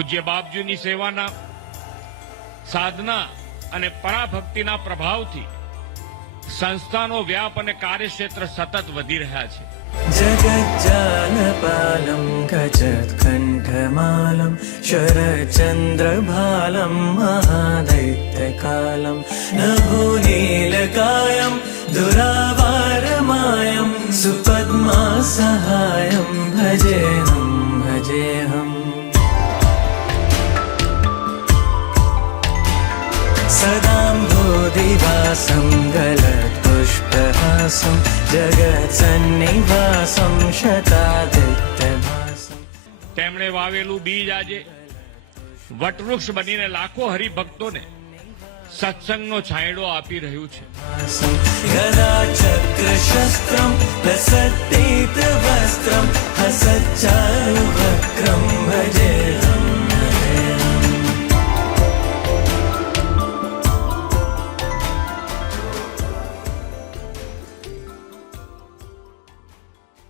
પૂજ્ય બાપજીની સેવાના સાધના અને પરાભક્તિના પ્રભાવથી સંસ્થાનો વ્યાપ અને કાર્યક્ષેત્ર સતત વધી રહ્યા છે. जगज्जालपालं गजत्कण्ठमालं शरचन्द्रभालं महादैत्यकालं नभोनीलकायं दुरावारमायं सुपद्मासहायं भजेऽहं भजेऽहम्. सदाम्भोदिवासं गलत्पुष्पहासं जगत्सन्निवासं शतादित्यभासं. તેમણે વાવેલું બીજ આજે વટવૃક્ષ બનીને લાખો હરિભક્તોને સત્સંગનો છાંયડો આપી રહ્યું છે. गदा चक्रशस्त्रं लसत्पीतवस्त्रं हसत्